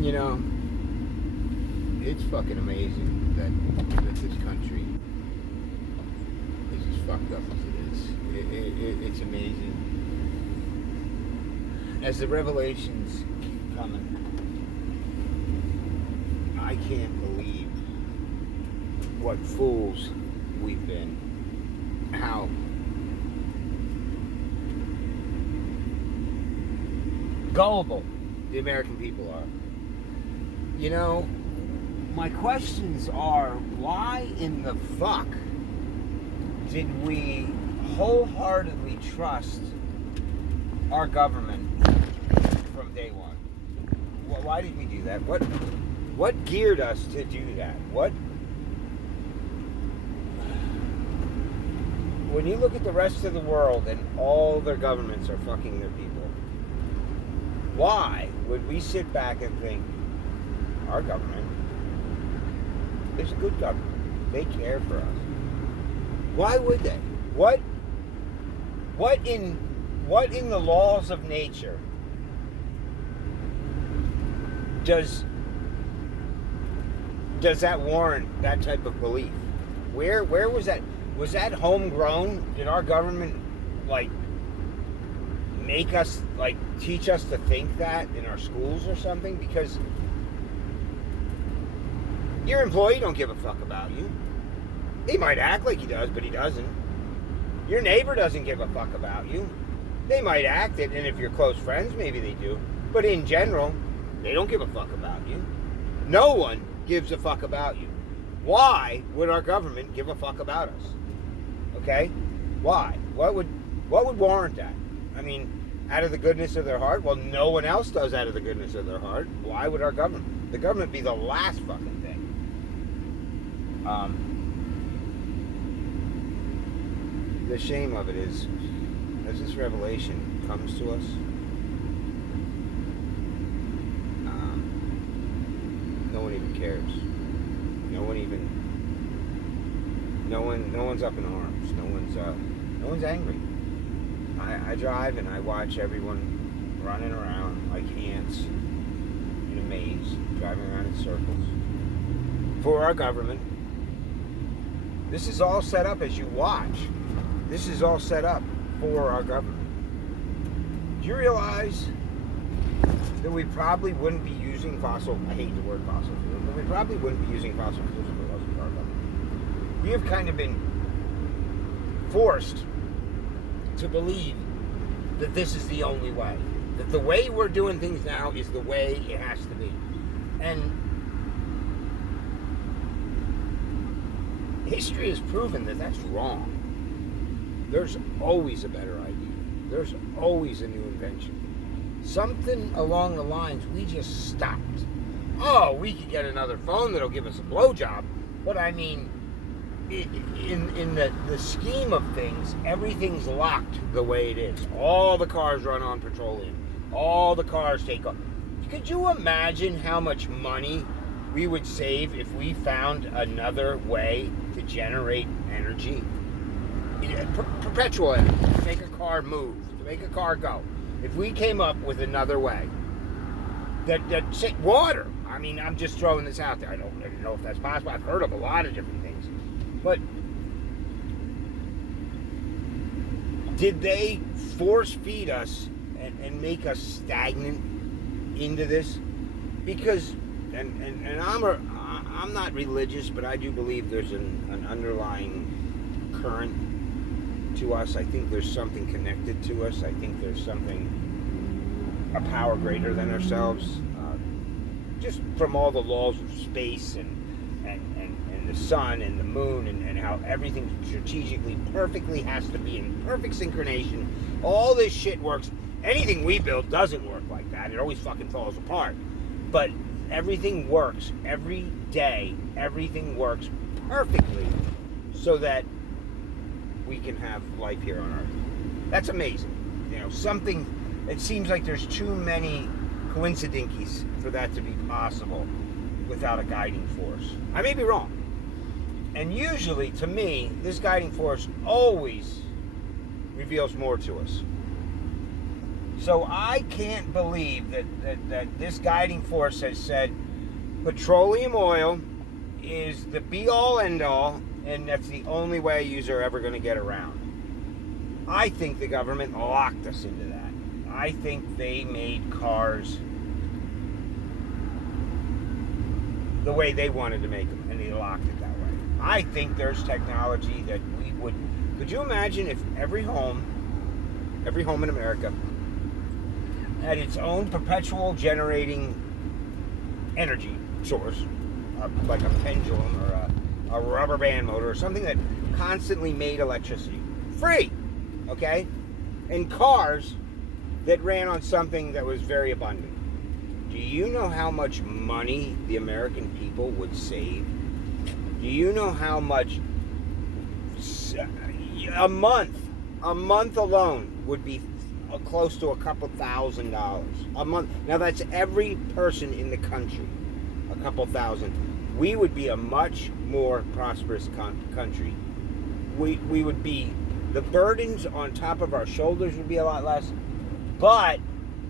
You know, it's fucking amazing that this country is as fucked up as it is. It's amazing. As the revelations keep coming, I can't believe what fools we've been. How gullible the American people are. You know, my questions are, why in the fuck did we wholeheartedly trust our government from day one? Well, why did we do that? What geared us to do that? When you look at the rest of the world and all their governments are fucking their people, why would we sit back and think our government is a good government? They care for us. Why would they? What in the laws of nature does that warrant that type of belief? Where was that? Was that homegrown? Did our government make us teach us to think that in our schools or something? Because your employee don't give a fuck about you. He might act like he does, but he doesn't. Your neighbor doesn't give a fuck about you. They might act it, and if you're close friends, maybe they do. But in general, they don't give a fuck about you. No one gives a fuck about you. Why would our government give a fuck about us? Okay? Why? What would warrant that? I mean, out of the goodness of their heart? Well, no one else does out of the goodness of their heart. Why would our government? The government be the last fucking thing. The shame of it is, as this revelation comes to us, no one even cares. No one's up in arms. No one's angry. I drive and I watch everyone running around like ants in a maze, driving around in circles for our government. This is all set up, as you watch. This is all set up for our government. Do you realize that we probably wouldn't be using I hate the word fossil fuels, but we probably wouldn't be using fossil fuels if it wasn't for our government. We have kind of been forced to believe that this is the only way. That the way we're doing things now is the way it has to be. And history has proven that that's wrong. There's always a better idea. There's always a new invention. Something along the lines, we just stopped. Oh, we could get another phone that'll give us a blowjob. But I mean, in the scheme of things, everything's locked the way it is. All the cars run on petroleum. All the cars take off. Could you imagine how much money we would save if we found another way to generate energy? Perpetual energy, to make a car move, to make a car go. If we came up with another way that water, I mean, I'm just throwing this out there. I don't know if that's possible. I've heard of a lot of different things. But did they force feed us and make us stagnant into this? Because, and I'm not religious, but I do believe there's an underlying current to us. I think there's something connected to us. I think there's a power greater than ourselves. Just from all the laws of space and the sun and the moon and how everything strategically, perfectly has to be in perfect synchronization. All this shit works. Anything we build doesn't work like that. It always fucking falls apart. But everything works every day. Everything works perfectly so that we can have life here on Earth. That's amazing. You know, something, it seems like there's too many coincidences for that to be possible without a guiding force. I may be wrong. And usually, to me, this guiding force always reveals more to us. So I can't believe that this guiding force has said petroleum oil is the be-all, end-all, and that's the only way a user ever going to get around. I think the government locked us into that. I think they made cars the way they wanted to make them, and they locked it that way. I think there's technology that we would... Could you imagine if every home in America had its own perpetual generating energy source, like a pendulum or a rubber band motor or something that constantly made electricity free, okay? And cars that ran on something that was very abundant. Do you know how much money the American people would save? Do you know how much a month alone would be close to a couple $1,000 a month? Now that's every person in the country, a couple thousand. We would be a much more prosperous country. We would be, the burdens on top of our shoulders would be a lot less, but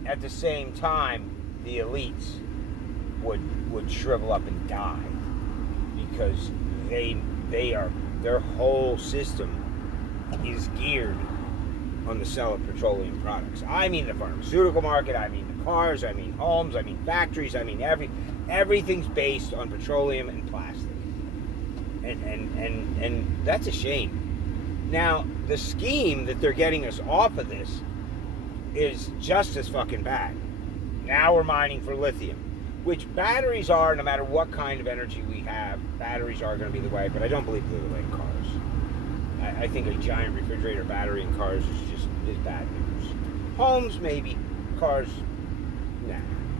at the same time, the elites would shrivel up and die because their whole system is geared on the sale of petroleum products. I mean the pharmaceutical market, I mean the cars, I mean homes, I mean factories, I mean everything's based on petroleum and plastic. And that's a shame. Now, the scheme that they're getting us off of this is just as fucking bad. Now we're mining for lithium, which batteries are, no matter what kind of energy we have, batteries are going to be the way, but I don't believe they're the way in cars. I think a giant refrigerator battery in cars is bad news. Homes, maybe. Cars, nah.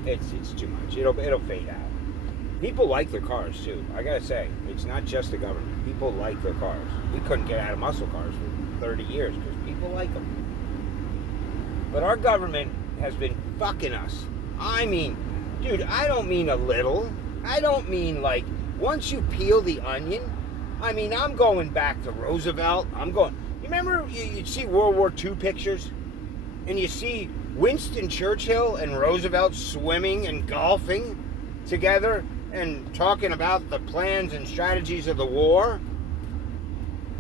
It's too much. It'll fade out. People like their cars, too. I gotta say, it's not just the government. People like their cars. We couldn't get out of muscle cars for 30 years because people like them. But our government has been fucking us. I mean, dude, I don't mean a little. I don't mean like, once you peel the onion, I mean, I'm going back to Roosevelt. You remember you'd see World War II pictures? And you see Winston Churchill and Roosevelt swimming and golfing together and talking about the plans and strategies of the war?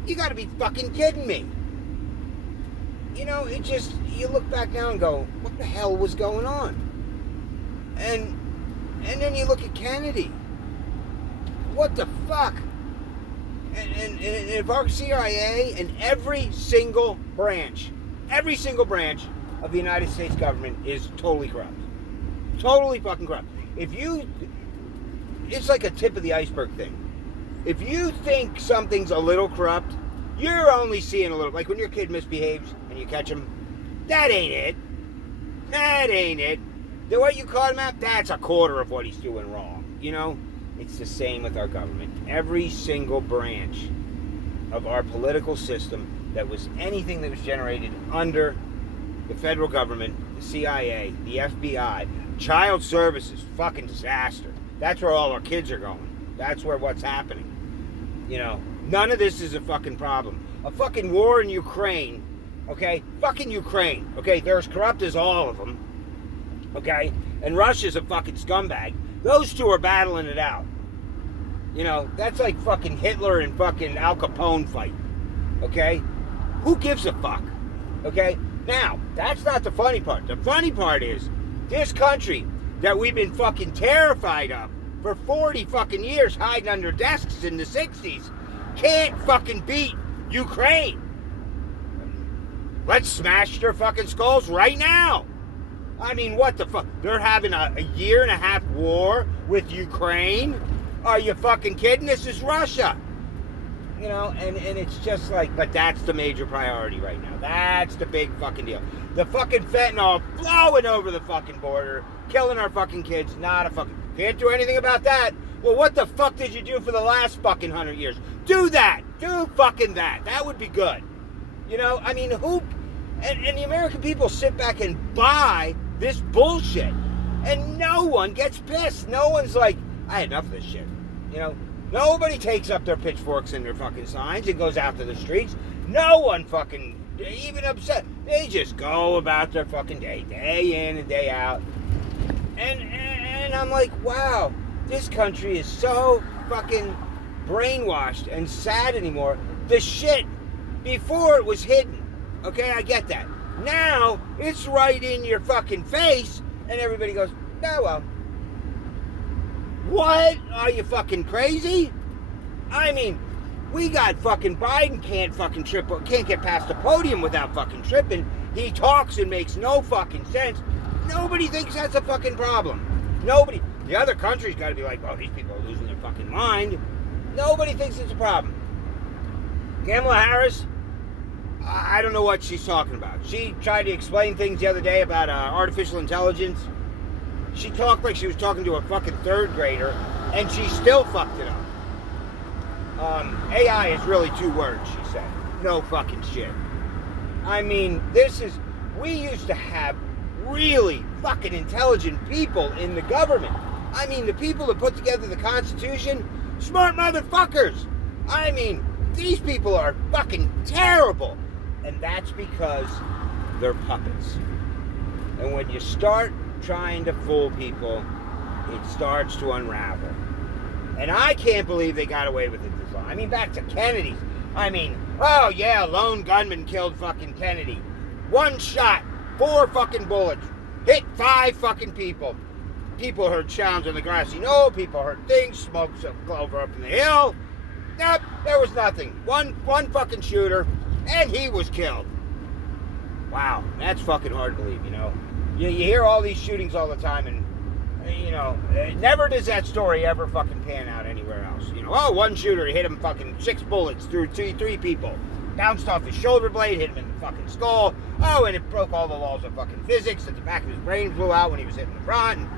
You gotta be fucking kidding me. You know, you look back now and go, what the hell was going on? And then you look at Kennedy. What the fuck? And if our CIA and every single branch of the United States government is totally corrupt. Totally fucking corrupt. It's like a tip of the iceberg thing. If you think something's a little corrupt, you're only seeing a little. Like when your kid misbehaves and you catch him, that ain't it. That ain't it. The way you caught him at, that's a quarter of what he's doing wrong. You know? It's the same with our government. Every single branch of our political system that was anything that was generated under the federal government, the CIA, the FBI, child services, fucking disaster. That's where all our kids are going. That's what's happening. You know, none of this is a fucking problem. A fucking war in Ukraine, okay? Fucking Ukraine, okay? They're as corrupt as all of them, okay? And Russia's a fucking scumbag. Those two are battling it out. You know, that's like fucking Hitler and fucking Al Capone fight. Okay? Who gives a fuck? Okay? Now, that's not the funny part. The funny part is, this country that we've been fucking terrified of for 40 fucking years hiding under desks in the 60s can't fucking beat Ukraine. Let's smash their fucking skulls right now. I mean, what the fuck? They're having a 1.5 year war with Ukraine? Are you fucking kidding? This is Russia. You know, and it's just like, but that's the major priority right now. That's the big fucking deal. The fucking fentanyl flowing over the fucking border, killing our fucking kids, not a fucking, can't do anything about that. Well, what the fuck did you do for the last fucking 100 years? Do that. Do fucking that. That would be good. You know, I mean, and the American people sit back and buy this bullshit. And no one gets pissed. No one's like, I had enough of this shit. You know, nobody takes up their pitchforks and their fucking signs and goes out to the streets. No one fucking even upset. They just go about their fucking day in and day out. And I'm like, wow, this country is so fucking brainwashed and sad anymore. The shit before it was hidden. Okay, I get that. Now it's right in your fucking face, and everybody goes, oh well. What? Are you fucking crazy? I mean, we got fucking Biden can't get past the podium without fucking tripping. He talks and makes no fucking sense. Nobody thinks that's a fucking problem. Nobody. The other country's got to be like, oh, these people are losing their fucking mind. Nobody thinks it's a problem. Kamala Harris, I don't know what she's talking about. She tried to explain things the other day about artificial intelligence. She talked like she was talking to a fucking third grader, and she still fucked it up. AI is really 2 words, she said. No fucking shit. I mean, we used to have really fucking intelligent people in the government. I mean, the people that put together the Constitution, smart motherfuckers. I mean, these people are fucking terrible. And that's because they're puppets. And when you start trying to fool people, it starts to unravel. And I can't believe they got away with it this long. I mean, back to Kennedy. I mean, oh yeah, lone gunman killed fucking Kennedy. 1 shot, 4 fucking bullets, hit 5 fucking people. People heard sounds on the grassy knoll. People heard things. Smoke over up in the hill. Nope, there was nothing. One fucking shooter, and he was killed. Wow, that's fucking hard to believe, you know. You hear all these shootings all the time, and, you know, never does that story ever fucking pan out anywhere else. You know, oh, 1 shooter hit him fucking 6 bullets through 3 people. Bounced off his shoulder blade, hit him in the fucking skull. Oh, and it broke all the laws of fucking physics, and the back of his brain blew out when he was hitting the front. And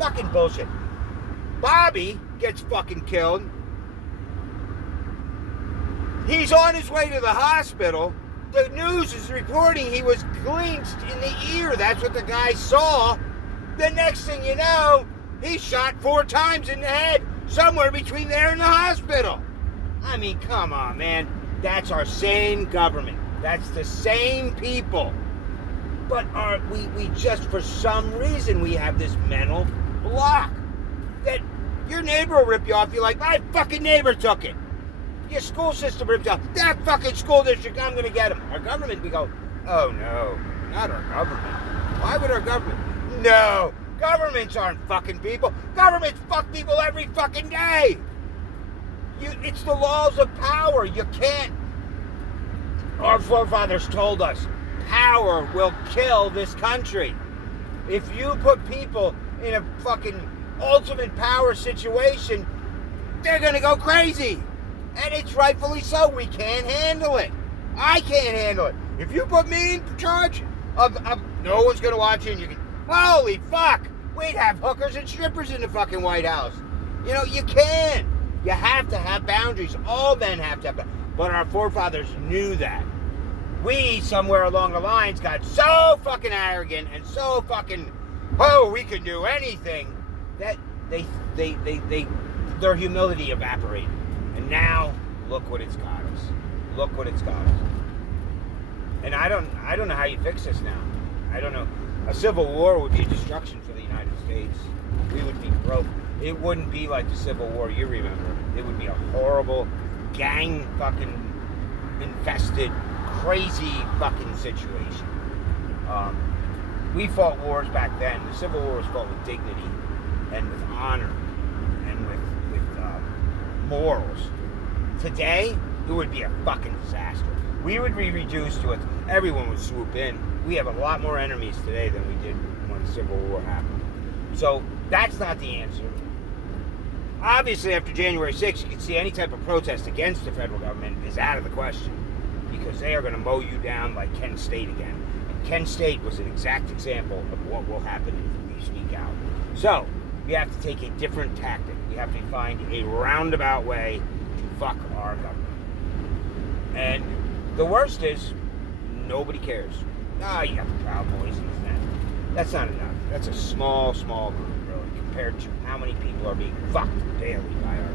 fucking bullshit. Bobby gets fucking killed. He's on his way to the hospital. The news is reporting he was clinched in the ear. That's what the guy saw. The next thing you know, he's shot 4 times in the head, somewhere between there and the hospital. I mean, come on, man. That's our same government. That's the same people. But we just, for some reason, we have this mental block that your neighbor will rip you off. You're like, my fucking neighbor took it. Your school system ripped you off. That fucking school district, I'm going to get him. Our government, we go, oh no, not our government. Why would our government? No, governments aren't fucking people. Governments fuck people every fucking day. It's the laws of power. You can't. Our forefathers told us, power will kill this country. If you put people in a fucking ultimate power situation, they're going to go crazy. And it's rightfully so. We can't handle it. I can't handle it. If you put me in charge of no one's going to watch you, and you can, holy fuck, we'd have hookers and strippers in the fucking White House. You know, you can't. You have to have boundaries. All men have to have boundaries. But our forefathers knew that. We, somewhere along the lines, got so fucking arrogant and so fucking, oh, we can do anything, that their humility evaporated. And now, look what it's got us. Look what it's got us. And I don't know how you fix this now. I don't know. A civil war would be destruction for the United States. We would be broke. It wouldn't be like the Civil War you remember. It would be a horrible, gang fucking infested, crazy fucking situation. We fought wars back then. The Civil War was fought with dignity and with honor and with morals. Today, it would be a fucking disaster. We would be reduced to it. Everyone would swoop in. We have a lot more enemies today than we did when the Civil War happened. So that's not the answer. Obviously, after January 6th, you can see any type of protest against the federal government is out of the question, because they are going to mow you down like Kent State again. And Kent State was an exact example of what will happen if we speak out. So we have to take a different tactic. We have to find a roundabout way to fuck our government. And the worst is, nobody cares. You got the Proud Boys and that. That's not enough. That's a small group, really, compared to how many people are being fucked daily by our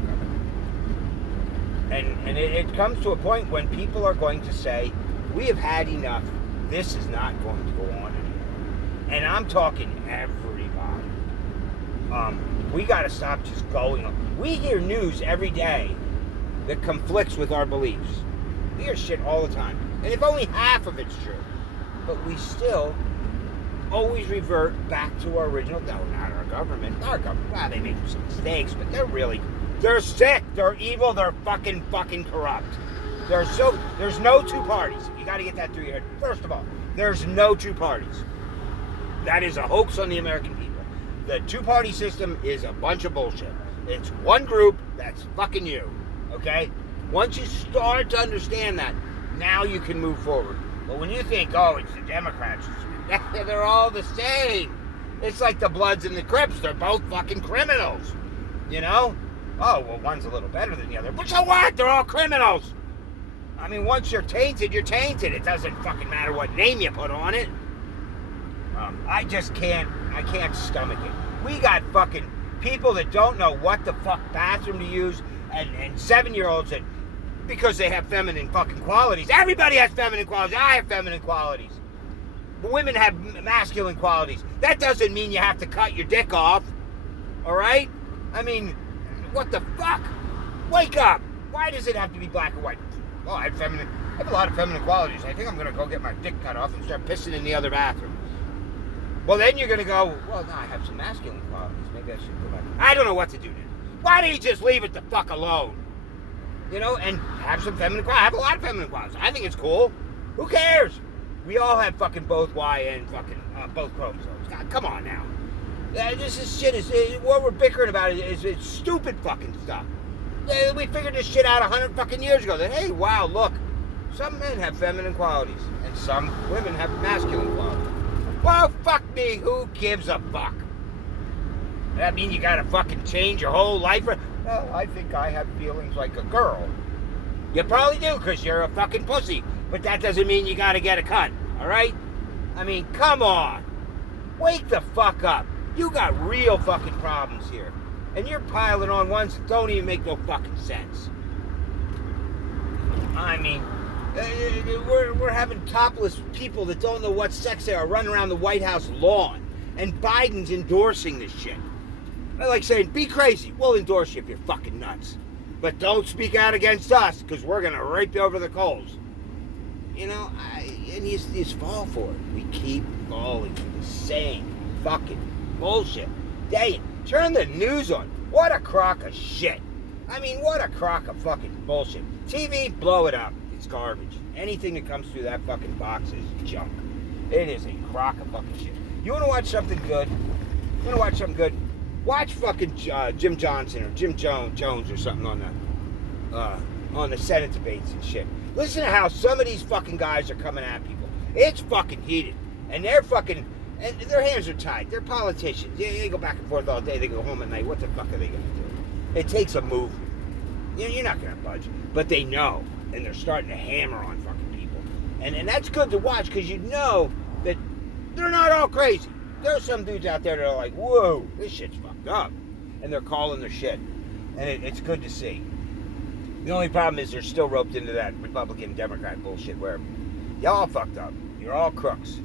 government. And it comes to a point when people are going to say, we have had enough this is not going to go on anymore. And I'm talking everybody. We got to stop just going on. We hear news every day that conflicts with our beliefs. We hear shit all the time. And if only half of it's true. But we still always revert back to our original. No, not our government. Our government, well, they make some mistakes, but they're sick, they're evil, they're fucking corrupt. There's no two parties. You got to get that through your head. First of all, there's no two parties. That is a hoax on the American people. The two-party system is a bunch of bullshit. It's one group that's fucking you, okay? Once you start to understand that, now you can move forward. But when you think, oh, it's the Democrats, they're all the same. It's like the Bloods and the Crips. They're both fucking criminals, you know? Oh, well, one's a little better than the other. But so what? They're all criminals. I mean, once you're tainted, you're tainted. It doesn't fucking matter what name you put on it. I can't stomach it. We got fucking people that don't know what the fuck bathroom to use, and 7-year-olds that, because they have feminine fucking qualities. Everybody has feminine qualities. I have feminine qualities. But women have masculine qualities. That doesn't mean you have to cut your dick off. Alright? I mean, what the fuck? Wake up. Why does it have to be black or white? Oh, I have a lot of feminine qualities. I think I'm going to go get my dick cut off and start pissing in the other bathroom. Well, then you're going to go, well, no, I have some masculine qualities. Maybe I should go back. I don't know what to do then. Why don't you just leave it the fuck alone? You know, and have some feminine qualities. I have a lot of feminine qualities. I think it's cool. Who cares? We all have fucking both Y and fucking both chromosomes. God, come on now. This is shit. What we're bickering about is stupid fucking stuff. We figured this shit out 100 fucking years ago. That, hey, wow, look. Some men have feminine qualities. And some women have masculine qualities. Well, fuck me. Who gives a fuck? Does that mean you gotta fucking change your whole life? Well, I think I have feelings like a girl. You probably do, because you're a fucking pussy. But that doesn't mean you gotta get a cut, alright? I mean, come on. Wake the fuck up. You got real fucking problems here. And you're piling on ones that don't even make no fucking sense. I mean, we're having topless people that don't know what sex they are running around the White House lawn. And Biden's endorsing this shit. I like saying, be crazy. We'll endorse you if you're fucking nuts. But don't speak out against us, because we're going to rape you over the coals. You know, and you just fall for it. We keep falling for the same fucking bullshit. Turn the news on. What a crock of shit. I mean, what a crock of fucking bullshit. TV, blow it up. It's garbage. Anything that comes through that fucking box is junk. It is a crock of fucking shit. You want to watch something good? Watch fucking Jim Johnson or Jim Jones or something on the Senate debates and shit. Listen to how some of these fucking guys are coming at people. It's fucking heated. And they're fucking... And their hands are tied. They're politicians. They go back and forth all day. They go home at night. What the fuck are they going to do? It takes a movement. You're not going to budge. But they know. And they're starting to hammer on fucking people. And that's good to watch, because you know that they're not all crazy. There's some dudes out there that are like, whoa, this shit's fucked up. And they're calling their shit. And it's good to see. The only problem is they're still roped into that Republican-Democrat bullshit where y'all fucked up. You're all crooks.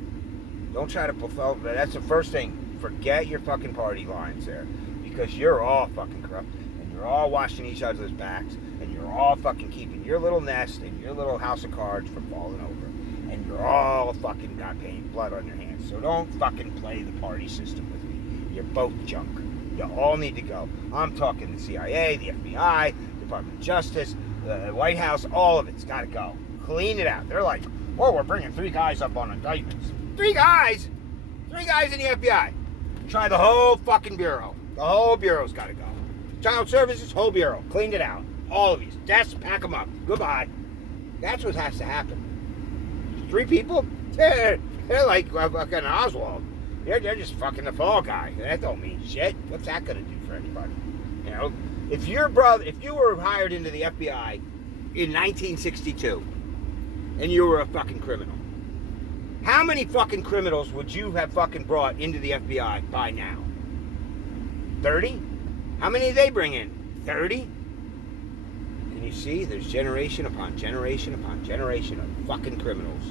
Don't try to fulfill... That's the first thing. Forget your fucking party lines there. Because you're all fucking corrupt. And you're all washing each other's backs. And you're all fucking keeping your little nest and your little house of cards from falling over. And you're all fucking got pain, blood on your hands. So don't fucking play the party system with me. You're both junk. You all need to go. I'm talking the CIA, the FBI, Department of Justice, the White House, all of it's got to go. Clean it out. They're like, well, we're bringing 3 guys up on indictments. 3 guys? 3 guys in the FBI. Try the whole fucking bureau. The whole bureau's got to go. Child Services, whole bureau. Cleaned it out. All of these. Desks, pack them up. Goodbye. That's what has to happen. 3 people? They're like fucking Oswald. They're just fucking the fall guy. That don't mean shit. What's that going to do for anybody? You know? If you were hired into the FBI in 1962 and you were a fucking criminal, how many fucking criminals would you have fucking brought into the FBI by now? 30? How many did they bring in? 30? Can you see? There's generation upon generation upon generation of fucking criminals.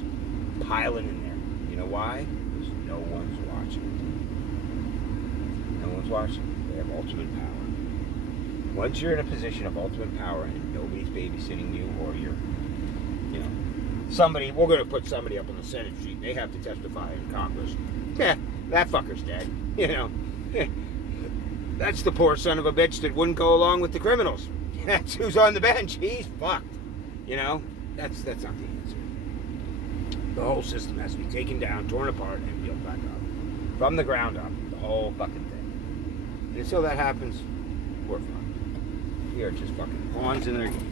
piling in there. You know why? Because no one's watching. No one's watching. They have ultimate power. Once you're in a position of ultimate power and nobody's babysitting you, or you're, somebody, we're going to put somebody up on the Senate street, they have to testify in Congress. Yeah, that fucker's dead. That's the poor son of a bitch that wouldn't go along with the criminals. That's who's on the bench. He's fucked. That's not the answer. The whole system has to be taken down, torn apart, and built back up. From the ground up. The whole fucking thing. And until that happens, we're fucked. We are just fucking pawns in their game.